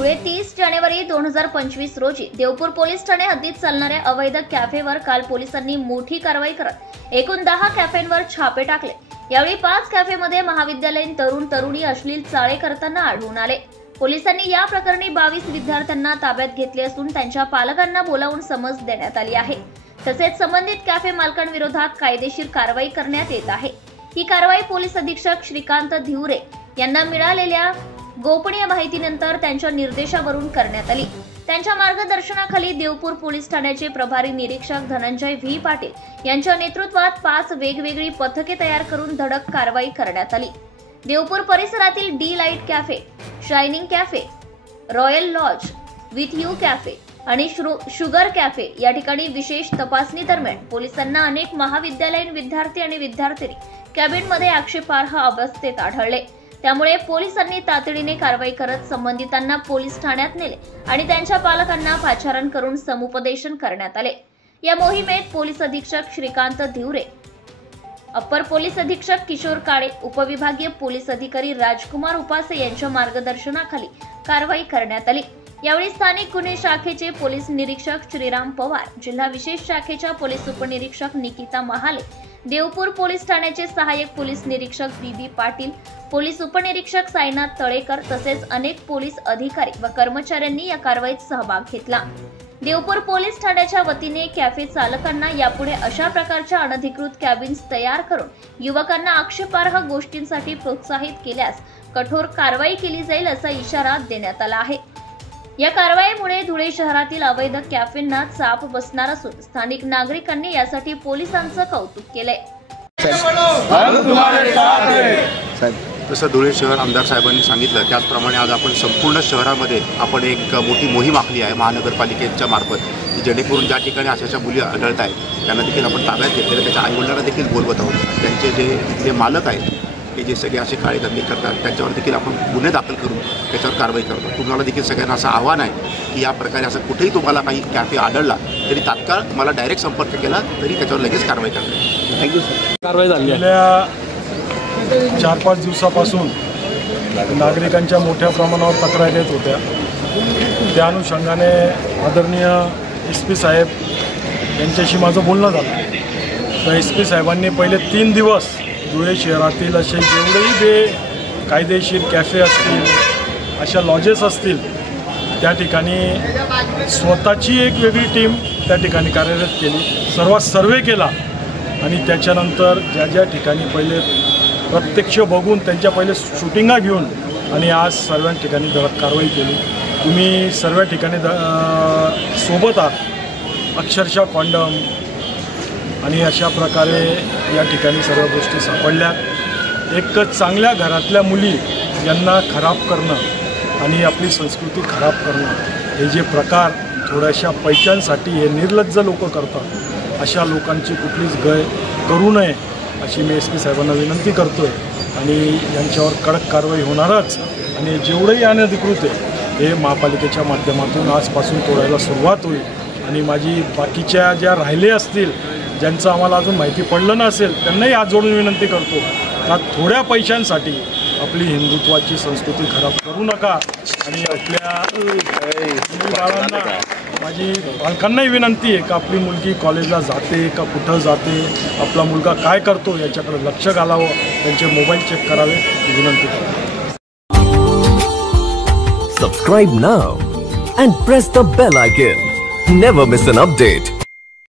धुळे 30 जानेवारी 2025 रोजी देवपूर पोलीस ठाणे हद्दीत चालणाऱ्या अवैध कॅफेवर काल पोलिसांनी मोठी कारवाई करत एकूण 10 कॅफेंवर छापे टाकले। यावेळी 5 कॅफेमध्ये महाविद्यालयीन तरुण-तरुणी अश्लील चाळे करताना आढळून आले। पोलिसांनी या प्रकरणी 22 विद्यार्थ्यांना ताब्यात घेतले असून त्यांच्या पालकांना बोलावून समज देण्यात आली आहे। तसेच संबंधित कॅफे मालकांविरोधात कायदेशीर कारवाई करण्यात येत आहे। ही कारवाई पोलीस अधीक्षक श्रीकांत धिवरे यांना मिळालेल्या गोपनीय माहितीनंतर त्यांच्या निर्देशावरून करण्यात आली। त्यांच्या मार्गदर्शनाखाली देवपूर पोलीस ठाण्याचे प्रभारी निरीक्षक धनंजय व्ही पाटील यांच्या नेतृत्वात 5 वेगवेगळी पथके तयार करून धडक कारवाई करण्यात आली। देवपूर परिसरातील delight cafe, shining cafe, royal lodge, with you cafe आणि शुगर कॅफे या ठिकाणी विशेष तपासणी दरम्यान पोलिसांना अनेक महाविद्यालयीन विद्यार्थी आणि विद्यार्थिनी कॅबिनमध्ये आक्षेपार्ह अवस्थेत आढळले। त्यामुळे पोलिसांनी तातडीने कारवाई करत संबंधितांना पोलीस ठाण्यात नेले आणि त्यांच्या पालकांना पाचारण करून समुपदेशन करण्यात आले। या मोहिमेत पोलीस अधीक्षक श्रीकांत धिवरे, अप्पर पोलीस अधीक्षक किशोर काळे, उपविभागीय पोलीस अधिकारी राजकुमार उपासे यांच्या मार्गदर्शनाखाली कारवाई करण्यात आली। यावेळी स्थानिक गुन्हे शाखेचे पोलीस निरीक्षक श्रीराम पवार, जिल्हा विशेष शाखेच्या पोलीस उपनिरीक्षक निकिता महाले, देवपूर पोलीस ठाण्याचे सहाय्यक पोलीस निरीक्षक बीबी पाटील, पोलीस उपनिरीक्षक साईनाथ तळेकर तसेच अनेक पोलीस अधिकारी व कर्मचाऱ्यांनी या कारवाईत सहभाग घेतला। देवपूर पोलीस ठाण्याच्या वतीने कॅफे चालकांना यापुढे अशा प्रकारच्या अनधिकृत कॅबिन्स तयार करून युवकांना आक्षेपार्ह गोष्टींसाठी प्रोत्साहित केल्यास कठोर कारवाई केली जाईल असा इशारा देण्यात आला आहे। या कारवाईमुळे धुळे शहरातील अवैध कॅफेंना चाप बसणार असून स्थानिक नागरिकांनी यासाठी पोलिसांचं कौतुक केलंय। जसं धुळे शहर आमदार साहेबांनी सांगितलं त्याचप्रमाणे आज आपण संपूर्ण शहरामध्ये आपण एक मोठी मोहीम आखली आहे महानगरपालिकेच्या मार्फत, की जेणेकरून ज्या ठिकाणी अशा मुली आढळत आहेत त्यांना देखील आपण ताब्यात घेतलेलं, त्याच्या आईवडिलांना देखील बोलवत आहोत। त्यांचे जे मालक आहेत की जे सगळे असे काळे धंदे करतात त्यांच्यावर देखील आपण गुन्हे दाखल करून त्याच्यावर कारवाई करतो। तुम्हाला देखील सगळ्यांना असं आव्हान आहे की या प्रकारे असं कुठेही तुम्हाला काही कॅफे आढळला तरी तात्काळ मला डायरेक्ट संपर्क केला तरी त्याच्यावर लगेच कारवाई करते। Thank you sir. कारवाई झाली गेल्या 4-5 दिवसापासून नागरिकांच्या मोठ्या प्रमाणावर तक्रारी येत होत्या। त्या अनुषंगाने आदरणीय SP साहेब यांच्याशी माझं बोलणं झालं। तर SP साहेबांनी पहिले 3 दिवस धुळे शहरातील असे जेवढेही बेकायदेशीर कॅफे असतील, अशा लॉजेस असतील, त्या ठिकाणी स्वतःची एक वेगळी टीम त्या ठिकाणी कार्यरत केली, सर्वे केला आणि त्याच्यानंतर ज्या ठिकाणी पहिले प्रत्यक्ष बघून त्यांच्या पहिले शूटिंगा घेऊन आणि आज सर्व ठिकाणी धडक कारवाई केली। तुम्ही सर्व ठिकाणी सोबत आहात, अक्षरशः कॉन्डम आणि अशा प्रकारे या ठिकाणी सर्व गोष्टी सापडल्या। एक चांगल्या घरातल्या मुली यांना खराब करणं आणि आपली संस्कृती खराब करणं हे जे प्रकार थोड्याशा पैशांसाठी हे निर्लज्ज लोक करतात, अशा लोकांची कुठलीच गय करू नये अशी मी SP साहेबांना विनंती करतो आहे आणि यांच्यावर कडक कारवाई होणारच। आणि जेवढंही अनधिकृत आहे हे महापालिकेच्या माध्यमातून आजपासून तोडायला सुरुवात होईल आणि माझी बाकीच्या ज्या राहिले असतील ज्यांचं आम्हाला अजून माहिती पडलं नसेल त्यांनाही हात जोडून विनंती करतो का थोड्या पैशांसाठी आपली हिंदुत्वाची संस्कृती खराब करू नका। आणि आपल्या बाळांना माझी पालकांनाही विनंती आहे का आपली मुलगी कॉलेजला जाते का कुठं जाते, आपला मुलगा काय करतो याच्याकडे लक्ष घालावं, त्यांचे मोबाईल चेक करावे ही विनंती करतो। Subscribe now and press the bell icon. Never miss an update.